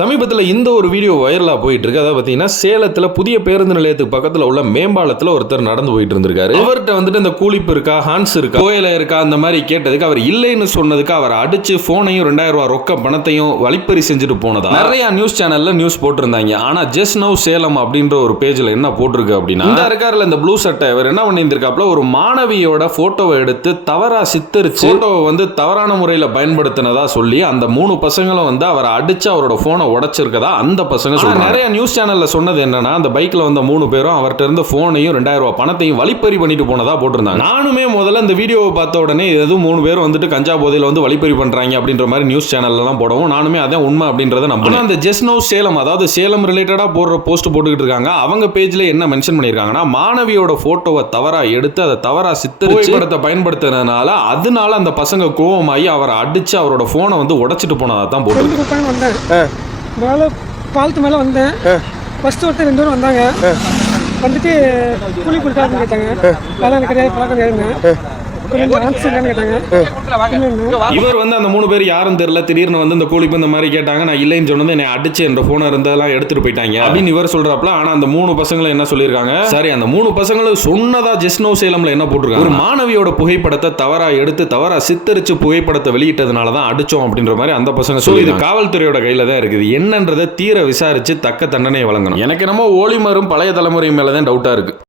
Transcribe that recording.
சமீபத்தில் இந்த ஒரு வீடியோ வைரலாக போயிட்டு இருக்கு. அதாவது பார்த்தீங்கன்னா சேலத்தில் புதிய பேருந்து நிலையத்துக்கு பக்கத்தில் உள்ள மேம்பாலத்தில் ஒருத்தர் நடந்து போயிட்டு இருந்திருக்காரு. அவர்கிட்ட வந்துட்டு இந்த கூலிப்பு இருக்கா, ஹான்ஸ் இருக்கா, கோயில இருக்கா அந்த மாதிரி கேட்டதுக்கு அவர் இல்லைன்னு சொன்னதுக்கு அவர் அடிச்சு போனையும் 2000 ரூபாய் ரொக்க பணத்தையும் வழிப்பறி செஞ்சுட்டு போனதா நிறைய நியூஸ் சேனல்ல நியூஸ் போட்டிருந்தாங்க. ஆனா ஜஸ்ட் நவ் சேலம் அப்படின்ற ஒரு பேஜ்ல என்ன போட்டிருக்கு அப்படின்னா, இந்த இருக்காருல இந்த ப்ளூ சட்டை இவர் என்ன பண்ணியிருந்திருக்காப்ல, ஒரு மாணவியோட போட்டோவை எடுத்து தவறா சித்தரிச்சு போட்டோவை வந்து தவறான முறையில் பயன்படுத்தினதா சொல்லி அந்த 3 பசங்களும் வந்து அவரை அடிச்சு அவரோட போனை உடைச்சிருக்கதா அந்த பசங்க சொல்றாங்க. நிறைய நியூஸ் சேனல்ல சொன்னது என்னன்னா, அந்த பைக்ல வந்த 3 பேரும் அவர்கிட்ட இருந்த போனையும் 2000 ரூபாய் பணத்தையும் வழிப்பறி பண்ணிட்டு போனதா போட்டிருந்தாங்க. நானுமே முதல்ல இந்த வீடியோவை பார்த்த உடனே எதுவும் 3 பேரும் வந்துட்டு கஞ்சா போதையில வந்து வழிப்பறி பண்றாங்க அப்படின்ற மாதிரி நியூஸ் சேனல்ல எல்லாம் போடவும் நானுமே அதான் உண்மை அப்படின்றத நம்புறேன். அந்த ஜஸ்ட் நவ் சேலம், அதாவது சேலம் ரிலேட்டடா போடுற போஸ்ட் போட்டுக்கிட்டு இருக்காங்க. அவங்க பேஜ்ல என்ன மென்ஷன் பண்ணிருக்காங்கன்னா, மாணவியோட போட்டோவை தவறா எடுத்து அதை தவறா சித்தரிச்சு படத்தை பயன்படுத்தினதுனால அதனால அந்த பசங்க கோவமாகி அவரை அடிச்சு அவரோட போனை வந்து உடைச்சிட்டு போனதா தான் போட்டு பாலத்து மேலே வந்தேன். ஃபஸ்ட்டு ஒருத்தர் 2 பேரும் வந்தாங்க. வந்துட்டு கூலி கொடுத்தா அப்படின்னு கேட்டாங்க. அதெல்லாம் எனக்கு கிடையாது, பழக்கம் கிடையாதுங்க. இவர் வந்து அந்த 3 பேர் யாரும் தெரியல, திடீர்னு வந்து இந்த கூலிப்பு இந்த மாதிரி கேட்டாங்க. நான் இல்லைன்னு சொன்னது என்னை அடிச்சு என்ற போனை இருந்ததெல்லாம் எடுத்துட்டு போயிட்டாங்க அப்படின்னு இவர் சொல்றாப்ல. ஆனா அந்த 3 பசங்களும் என்ன சொல்லியிருக்காங்க, சரி அந்த 3 பசங்களும் சொன்னதா ஜஸ்ட் நவ் சேலம்ல என்ன போட்டிருக்காங்க, ஒரு மாணவியோட புகைப்படத்தை தவறா எடுத்து தவறா சித்தரிச்சு புகைப்படத்தை வெளியிட்டதுனால தான் அடிச்சோம் அப்படின்ற மாதிரி அந்த பசங்க சொல்லி, இது காவல்துறையோட கையில தான் இருக்குது. என்னன்றதை தீர விசாரிச்சு தக்க தண்டனை வழங்கணும். எனக்கு என்னமோ ஓலிமரும் பழைய தலைமுறை மேலதான் டவுட்டா இருக்கு.